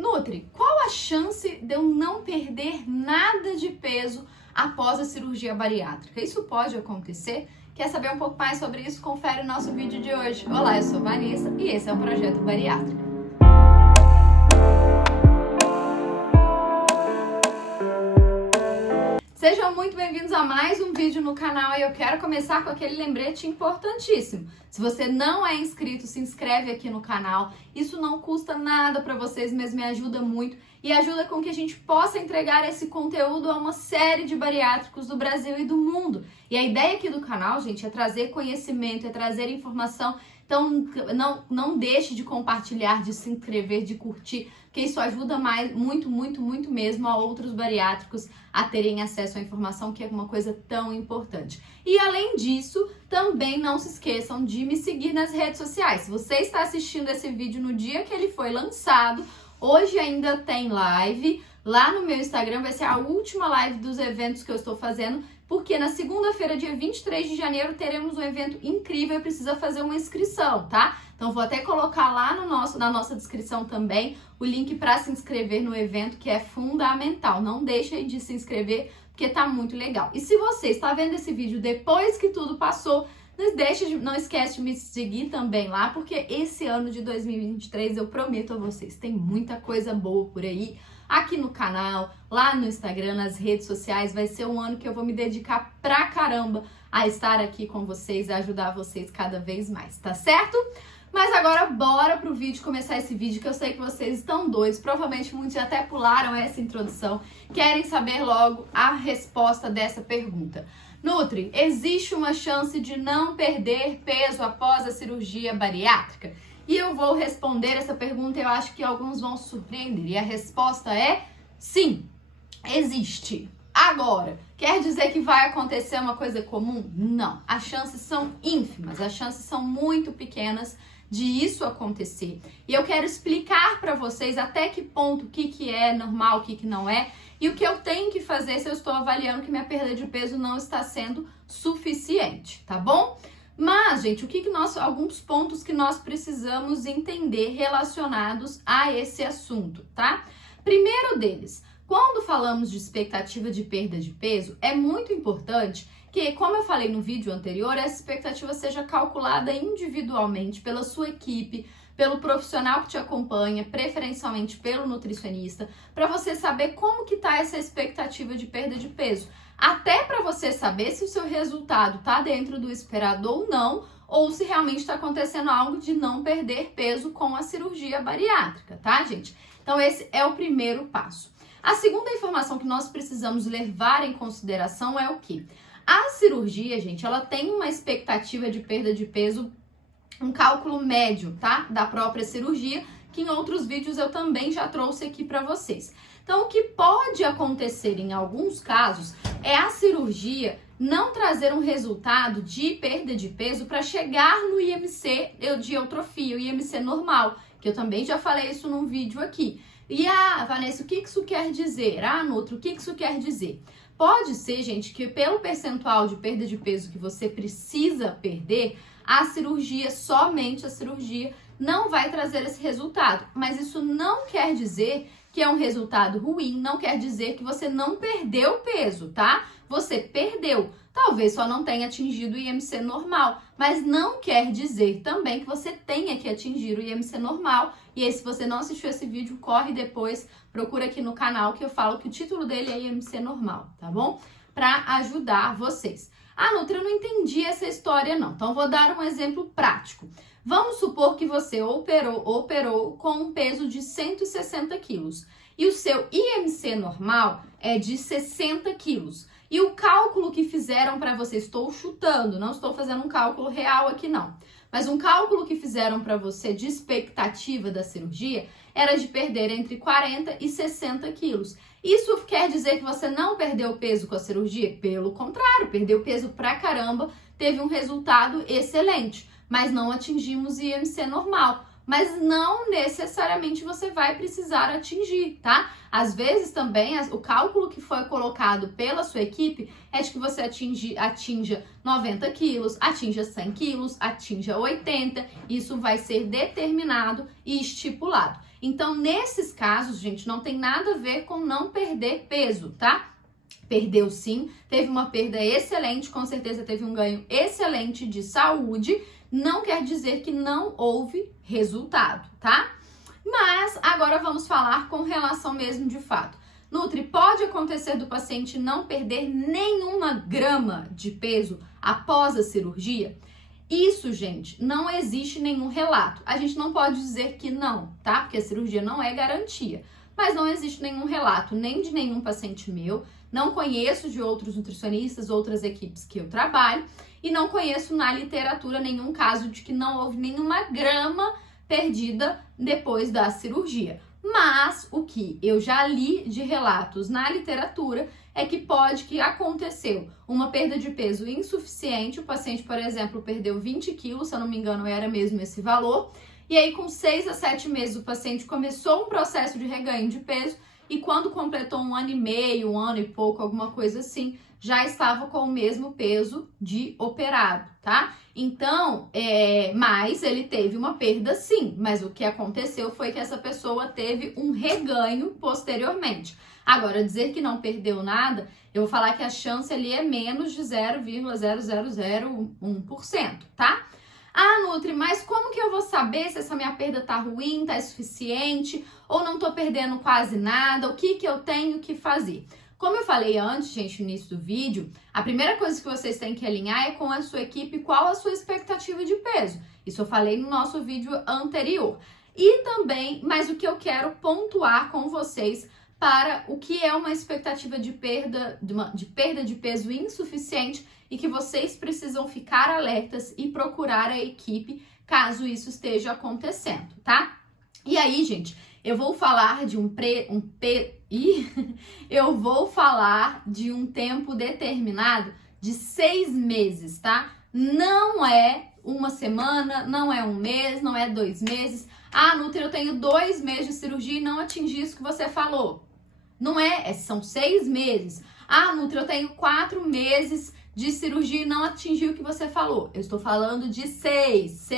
Nutri, qual a chance de eu não perder nada de peso após a cirurgia bariátrica? Isso pode acontecer? Quer saber um pouco mais sobre isso? Confere o nosso vídeo de hoje. Olá, eu sou Vanessa e esse é o Projeto Bariátrica. Sejam muito bem-vindos a mais um vídeo no canal e eu quero começar com aquele lembrete importantíssimo. Se você não é inscrito, se inscreve aqui no canal. Isso não custa nada para vocês, mas me ajuda muito e ajuda com que a gente possa entregar esse conteúdo a uma série de bariátricos do Brasil e do mundo. E a ideia aqui do canal, gente, é trazer conhecimento, é trazer informação. Então, não deixe de compartilhar, de se inscrever, de curtir, porque isso ajuda muito mesmo a outros bariátricos a terem acesso à informação, que é uma coisa tão importante. E além disso, também não se esqueçam de me seguir nas redes sociais. Se você está assistindo esse vídeo no dia que ele foi lançado, hoje ainda tem live. Lá no meu Instagram vai ser a última live dos eventos que eu estou fazendo, porque na segunda-feira, dia 23 de janeiro, teremos um evento incrível e precisa fazer uma inscrição, tá? Então vou até colocar lá na nossa descrição também o link para se inscrever no evento, que é fundamental. Não deixe de se inscrever, porque tá muito legal. E se você está vendo esse vídeo depois que tudo passou, não esquece de me seguir também lá, porque esse ano de 2023, eu prometo a vocês, tem muita coisa boa por aí. Aqui no canal, lá no Instagram, nas redes sociais, vai ser um ano que eu vou me dedicar pra caramba a estar aqui com vocês, a ajudar vocês cada vez mais, tá certo? Mas agora bora pro vídeo, começar esse vídeo, que eu sei que vocês estão doidos, provavelmente muitos já até pularam essa introdução, querem saber logo a resposta dessa pergunta. Nutri, existe uma chance de não perder peso após a cirurgia bariátrica? E eu vou responder essa pergunta e eu acho que alguns vão se surpreender. E a resposta é sim, existe. Agora, quer dizer que vai acontecer uma coisa comum? Não. As chances são ínfimas, as chances são muito pequenas de isso acontecer. E eu quero explicar para vocês até que ponto o que é normal, o que não é. E o que eu tenho que fazer se eu estou avaliando que minha perda de peso não está sendo suficiente, tá bom? Mas, gente, alguns pontos que nós precisamos entender relacionados a esse assunto, tá? Primeiro deles, quando falamos de expectativa de perda de peso, é muito importante que, como eu falei no vídeo anterior, essa expectativa seja calculada individualmente pela sua equipe, pelo profissional que te acompanha, preferencialmente pelo nutricionista, para você saber como que tá essa expectativa de perda de peso. Até para você saber se o seu resultado tá dentro do esperado ou não, ou se realmente está acontecendo algo de não perder peso com a cirurgia bariátrica, tá, gente? Então esse é o primeiro passo. A segunda informação que nós precisamos levar em consideração é o quê? A cirurgia, gente, ela tem uma expectativa de perda de peso, um cálculo médio, tá? Da própria cirurgia, que em outros vídeos eu também já trouxe aqui para vocês. Então, o que pode acontecer em alguns casos é a cirurgia não trazer um resultado de perda de peso para chegar no IMC de eutrofia, o IMC normal, que eu também já falei isso num vídeo aqui. E Vanessa, o que isso quer dizer? Nutri, o que isso quer dizer? Pode ser, gente, que pelo percentual de perda de peso que você precisa perder, somente a cirurgia, não vai trazer esse resultado. Mas isso não quer dizer que é um resultado ruim, não quer dizer que você não perdeu peso, tá? Você perdeu, talvez só não tenha atingido o IMC normal, mas não quer dizer também que você tenha que atingir o IMC normal. E aí, se você não assistiu esse vídeo, corre depois, procura aqui no canal que eu falo que o título dele é IMC normal, tá bom? Para ajudar vocês. Nutri, eu não entendi essa história não, então vou dar um exemplo prático. Vamos supor que você operou com um peso de 160 quilos e o seu IMC normal é de 60 quilos. E o cálculo que fizeram para você, estou chutando, não estou fazendo um cálculo real aqui não, mas um cálculo que fizeram para você de expectativa da cirurgia era de perder entre 40 e 60 quilos. Isso quer dizer que você não perdeu peso com a cirurgia? Pelo contrário, perdeu peso pra caramba, teve um resultado excelente, mas não atingimos o IMC normal. Mas não necessariamente você vai precisar atingir, tá? Às vezes também o cálculo que foi colocado pela sua equipe é de que você atinja 90 quilos, atinja 100 quilos, atinja 80, isso vai ser determinado e estipulado. Então, nesses casos, gente, não tem nada a ver com não perder peso, tá? Perdeu sim, teve uma perda excelente, com certeza teve um ganho excelente de saúde, não quer dizer que não houve resultado, tá? Mas agora vamos falar com relação mesmo de fato. Nutri, pode acontecer do paciente não perder nenhuma grama de peso após a cirurgia? Isso, gente, não existe nenhum relato. A gente não pode dizer que não, tá? Porque a cirurgia não é garantia. Mas não existe nenhum relato, nem de nenhum paciente meu, não conheço de outros nutricionistas, outras equipes que eu trabalho, e não conheço na literatura nenhum caso de que não houve nenhuma grama perdida depois da cirurgia. Mas o que eu já li de relatos na literatura é que aconteceu uma perda de peso insuficiente. O paciente, por exemplo, perdeu 20 quilos, se eu não me engano, era mesmo esse valor. E aí, com 6 a 7 meses, o paciente começou um processo de reganho de peso e quando completou 1 ano e meio, 1 ano e pouco, alguma coisa assim, já estava com o mesmo peso de operado, tá? Então, mas ele teve uma perda sim, mas o que aconteceu foi que essa pessoa teve um reganho posteriormente. Agora, dizer que não perdeu nada, eu vou falar que a chance ali é menos de 0,0001%, tá? Ah, Nutri, mas como que eu vou saber se essa minha perda tá ruim, tá suficiente, ou não tô perdendo quase nada? O que que eu tenho que fazer? Como eu falei antes, gente, no início do vídeo, a primeira coisa que vocês têm que alinhar é com a sua equipe qual a sua expectativa de peso. Isso eu falei no nosso vídeo anterior. E também, mas o que eu quero pontuar com vocês para o que é uma expectativa de perda de peso insuficiente e que vocês precisam ficar alertas e procurar a equipe caso isso esteja acontecendo, tá? E aí, gente, eu vou falar de eu vou falar de um tempo determinado de 6 meses, tá? Não é uma semana, não é um mês, não é 2 meses. Ah, Nutri, eu tenho 2 meses de cirurgia e não atingi isso que você falou. Não são 6 meses. Ah, Nutri, eu tenho 4 meses de cirurgia e não atingi o que você falou. Eu estou falando de 6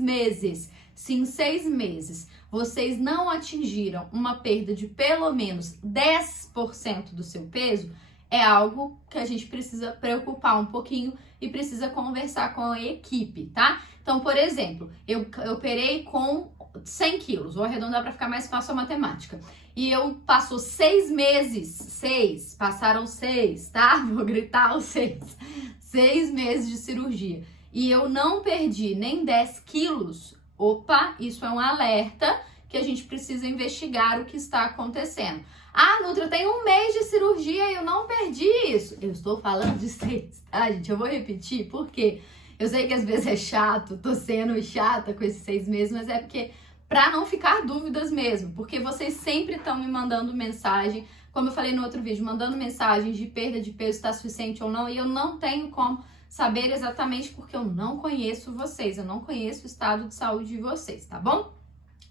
meses. Se em 6 meses vocês não atingiram uma perda de pelo menos 10% do seu peso, é algo que a gente precisa preocupar um pouquinho e precisa conversar com a equipe, tá? Então, por exemplo, eu operei com 100 quilos, vou arredondar para ficar mais fácil a matemática. E passou 6 meses, passaram 6, tá? Vou gritar os 6. 6 meses de cirurgia. E eu não perdi nem 10 quilos. Opa, isso é um alerta que a gente precisa investigar o que está acontecendo. Ah, Nutri, eu tenho 1 mês de cirurgia e eu não perdi isso. Eu estou falando de 6, tá, gente? Eu vou repetir, porque eu sei que às vezes é chato, tô sendo chata com esses 6 meses, mas é porque para não ficar dúvidas mesmo, porque vocês sempre estão me mandando mensagem, como eu falei no outro vídeo, mandando mensagens de perda de peso está suficiente ou não, e eu não tenho como saber exatamente porque eu não conheço vocês, eu não conheço o estado de saúde de vocês, tá bom?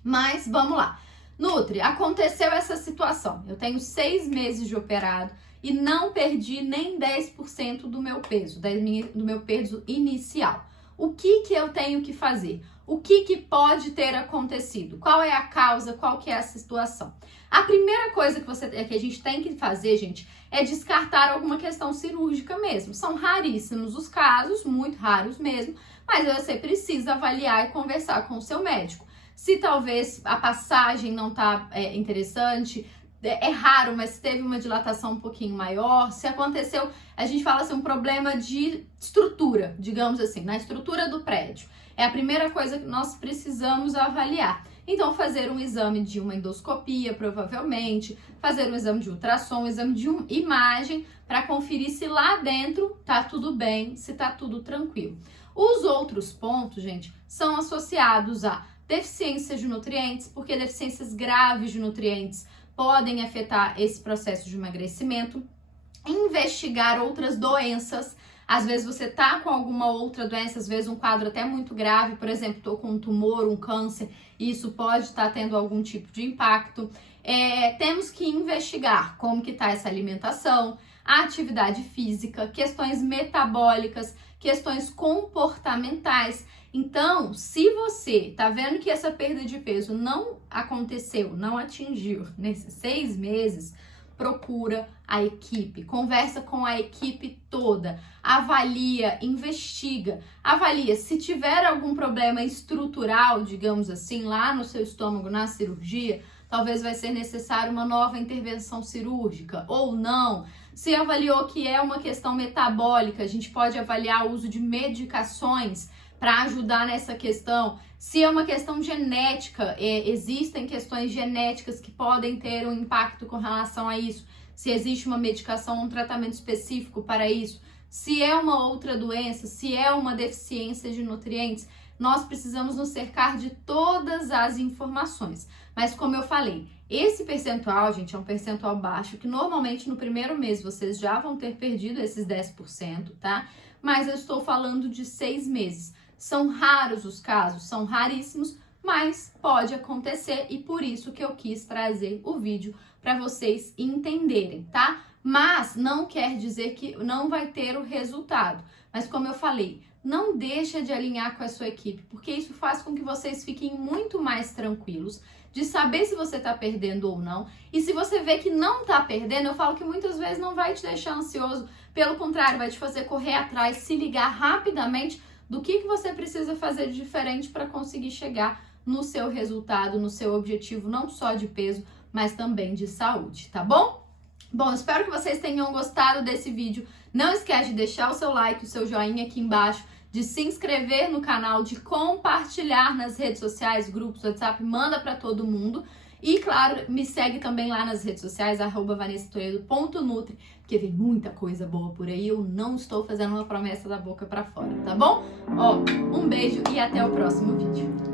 Mas vamos lá. Nutri, aconteceu essa situação, eu tenho 6 meses de operado e não perdi nem 10% do meu peso, do meu peso inicial. O que eu tenho que fazer? O que pode ter acontecido? Qual é a causa? Qual que é a situação? A primeira coisa que a gente tem que fazer, gente, é descartar alguma questão cirúrgica mesmo. São raríssimos os casos, muito raros mesmo, mas você precisa avaliar e conversar com o seu médico. Se talvez a passagem não tá interessante, é raro, mas teve uma dilatação um pouquinho maior, se aconteceu, a gente fala assim, um problema de estrutura, digamos assim, na estrutura do prédio. É a primeira coisa que nós precisamos avaliar. Então, fazer um exame de uma endoscopia, provavelmente, fazer um exame de ultrassom, um exame de imagem, para conferir se lá dentro tá tudo bem, se tá tudo tranquilo. Os outros pontos, gente, são associados a deficiências de nutrientes, porque deficiências graves de nutrientes podem afetar esse processo de emagrecimento, investigar outras doenças. Às vezes você tá com alguma outra doença, às vezes um quadro até muito grave, por exemplo, tô com um tumor, um câncer, e isso pode estar tendo algum tipo de impacto. Temos que investigar como que tá essa alimentação, a atividade física, questões metabólicas, questões comportamentais. Então, se você tá vendo que essa perda de peso não aconteceu, não atingiu nesses 6 meses, procura a equipe, conversa com a equipe toda, avalia, investiga, avalia se tiver algum problema estrutural, digamos assim, lá no seu estômago, na cirurgia, talvez vai ser necessário uma nova intervenção cirúrgica ou não. Se avaliou que é uma questão metabólica, a gente pode avaliar o uso de medicações para ajudar nessa questão. Se é uma questão genética, existem questões genéticas que podem ter um impacto com relação a isso. Se existe uma medicação, um tratamento específico para isso. Se é uma outra doença, se é uma deficiência de nutrientes, nós precisamos nos cercar de todas as informações. Mas como eu falei, esse percentual, gente, é um percentual baixo, que normalmente no primeiro mês vocês já vão ter perdido esses 10%, tá? Mas eu estou falando de 6 meses. São raros os casos, são raríssimos, mas pode acontecer e por isso que eu quis trazer o vídeo para vocês entenderem, tá? Mas não quer dizer que não vai ter o resultado. Mas como eu falei, não deixa de alinhar com a sua equipe, porque isso faz com que vocês fiquem muito mais tranquilos de saber se você tá perdendo ou não. E se você vê que não tá perdendo, eu falo que muitas vezes não vai te deixar ansioso, pelo contrário, vai te fazer correr atrás, se ligar rapidamente do que você precisa fazer de diferente para conseguir chegar no seu resultado, no seu objetivo, não só de peso, mas também de saúde, tá bom? Bom, espero que vocês tenham gostado desse vídeo. Não esquece de deixar o seu like, o seu joinha aqui embaixo, de se inscrever no canal, de compartilhar nas redes sociais, grupos, WhatsApp, manda para todo mundo. E, claro, me segue também lá nas redes sociais, @vanessatoledo.nutri, porque vem muita coisa boa por aí. Eu não estou fazendo uma promessa da boca para fora, tá bom? Ó, um beijo e até o próximo vídeo.